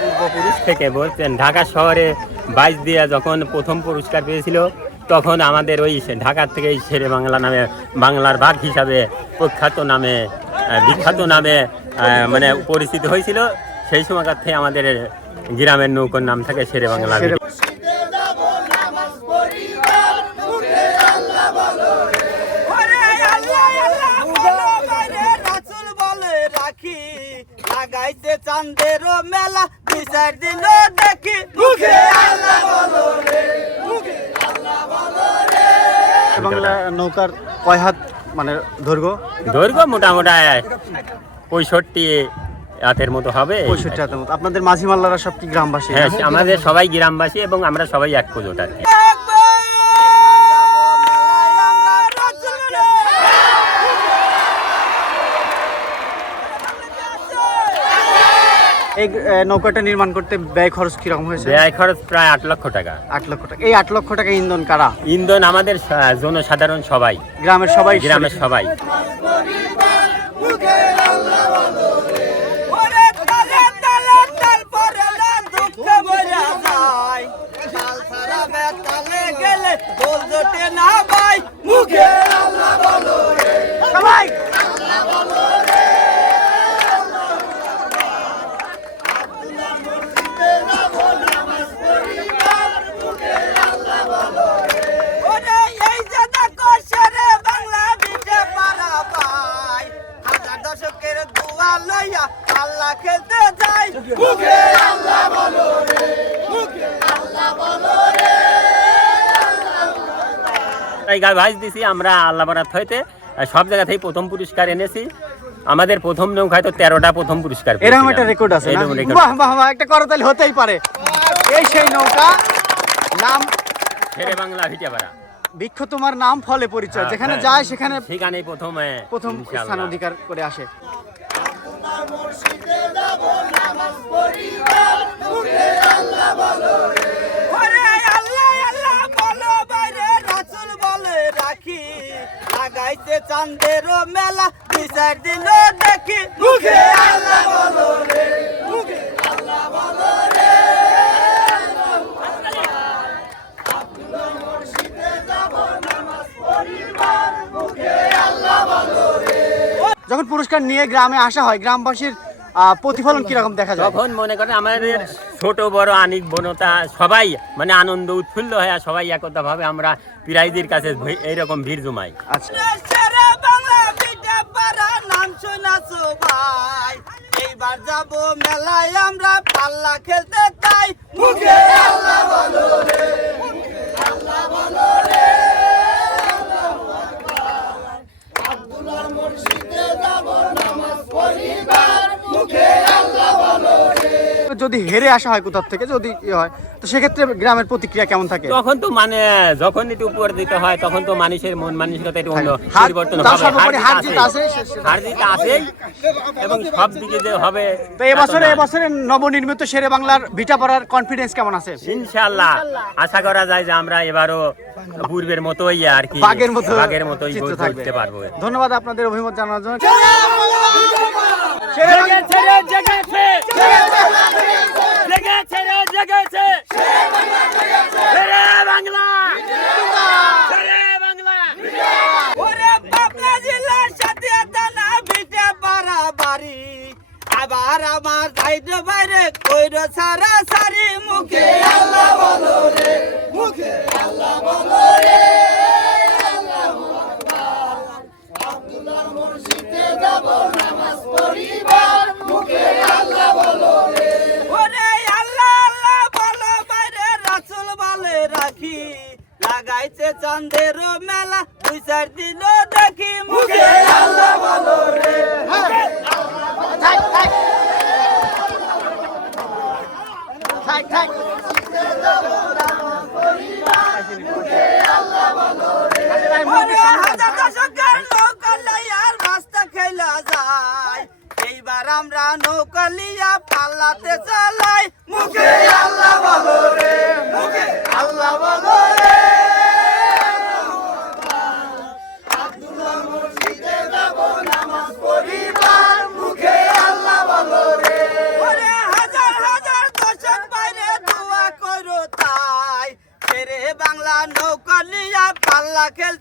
পূর্বপুরুষ থেকে বলছেন ঢাকা শহরে বাইশ দিয়ে যখন প্রথম পুরস্কার পেয়েছিল, তখন আমাদের ওই ঢাকার থেকে শেরে বাংলা নামে, বাংলার ভাগ হিসাবে প্রখ্যাত নামে বিখ্যাত নামে মানে পরিচিত হয়েছিল। সেই সময়কার থেকে আমাদের গ্রামের নৌকোর নাম থাকে শেরে বাংলা শেরে- ওরে আল্লাহ আল্লাহ বলো বাইরে রাসূল বলে রাখি। লাগাইতে চাঁদের মেলা দুই চার দিন দেখি। মুখে আল্লাহ বলো রে মুখে বাংলা নৌকার কয় হাত মানে দৈর্ঘ্য? দৈর্ঘ্য মোটামুটি পঁয়ষট্টি হাতের মতো হবে পঁয়ষট্টি হাতের মতো। আপনাদের মাঝি মাল্লারা সব কি গ্রামবাসী? হ্যাঁ আমাদের সবাই গ্রামবাসী এবং আমরা সবাই এক পুজোট আর কি। এই নৌকাটা নির্মাণ করতে ব্যয় খরচ কীরকম হয়েছে? ব্যয় খরচ প্রায় আট লক্ষ টাকা। আট লক্ষ টাকা। এই আট লক্ষ টাকা ইন্ধন কারা? ইন্ধন আমাদের জনসাধারণ সবাই। গ্রামের সবাই গ্রামের সবাই ওরে তালে তালে তাল পরে না দুঃখ মরা যায় তাল ছাড়া বেতালে গেলে বল জোটে না ভাই মুখে আল্লাহ বলো রে সবাই ওরে এই যে দেখো শেরে বাংলা বিটে পারা পাই হাজার দশকের দুয়া লইয়া আল্লাহ খেলতে যাই মুখে আল্লাহ বলো রে মুখে আল্লাহ বলো রে এই গায়ে ভাইস দিছি আমরা আল্লাহ বরাত হইতে সব জায়গা থেকে প্রথম পুরস্কার এনেছি। আমাদের প্রথম নৌকায় তো তেরোটা প্রথম পুরস্কার এরকম একটা রেকর্ড আছে। বাহ বাহ বাহ একটা করতালি হতেই পারে। এই সেই নৌকা নাম শেরে বাংলা ভিটিয়াপাড়া বৃক্ষ তোমার নাম ফলে পরিচয়। হ্যাঁ, যেখানে হ্যাঁ। যায় সেখানে সেখানেই প্রথম প্রথম স্থান অধিকার করে আসে। আল্লাহ বলো রাখি। লাগাইতে চান্দেরও মেলা দুই চার দেখি। মুখে আল্লাহ বলো রে মুখে আল্লাহ বলো রে যখন পুরস্কার নিয়ে গ্রামে আসা হয় গ্রামবাসীর প্রতিফলন কীরকম দেখা যায়? তখন মনে করেন আমাদের ছোট বড় আনিক বনতা সবাই মানে আনন্দ উৎফুল্ল হয়ে সবাই একতা ভাবে আমরা প্রাইজের কাছে ভি- এইরকম ভিড় জমাই। আচ্ছা। সারা বাংলা পিঠে পারা নাম শোনাছো ভাই এইবার যাব মেলায় আমরা পাল্লা খেলতে তাই মুখে আল্লাহ বলো রে আল্লাহ বলো রে আব্দুল্লাহ মুর্শিদে যাব নামাজ পড়িবার মুখে আল্লাহ বলো রে যদি হেরে আসা হয় কোথাও থেকে যদি ইয়ে হয় তো সেক্ষেত্রে গ্রামের প্রতিক্রিয়া কেমন থাকে? তখন তো মানে যখন একটু উপর দিতে হয় তখন তো মানুষের মন মানসিকতা একটু অন্য পরিবর্তন হবে। সর্বোপরি হার জিত আছে, হার জিত আছেই এবং সব দিকে যে হবে তো এবছরে। এবছরে নবনির্মিত শেরে বাংলার ভিটা পড়ার কনফিডেন্স কেমন আছে? ইনশাআল্লাহ। আশা করা যায় যে আমরা এবারও পূর্বের মতোই আর কি বাঘের মতো বাঘের মতোই করতে পারব। ধন্যবাদ আপনাদের অভিমত জানানোর জন্য জেগেছে রে, জেগেছে। জেগেছে রে, জেগেছে। শেরে বাংলা শেরে বাংলা ওরে পাবনা জেলার সাথে দানা ভিটে পারা বাড়ি আবার আমার দায়িত্ব বাইরে কইর সারা সারি মুখে। আল্লাহ বলো রে মুখে আল্লাহ বলো রে ওরে আল্লাহ আল্লাহ বলো বাইরে রাসূল বলে রাখি। লাগাইছে চাঁদের মেলা দুই চার দিন দেখি মুখে। আল্লাহ বলো রে। aquel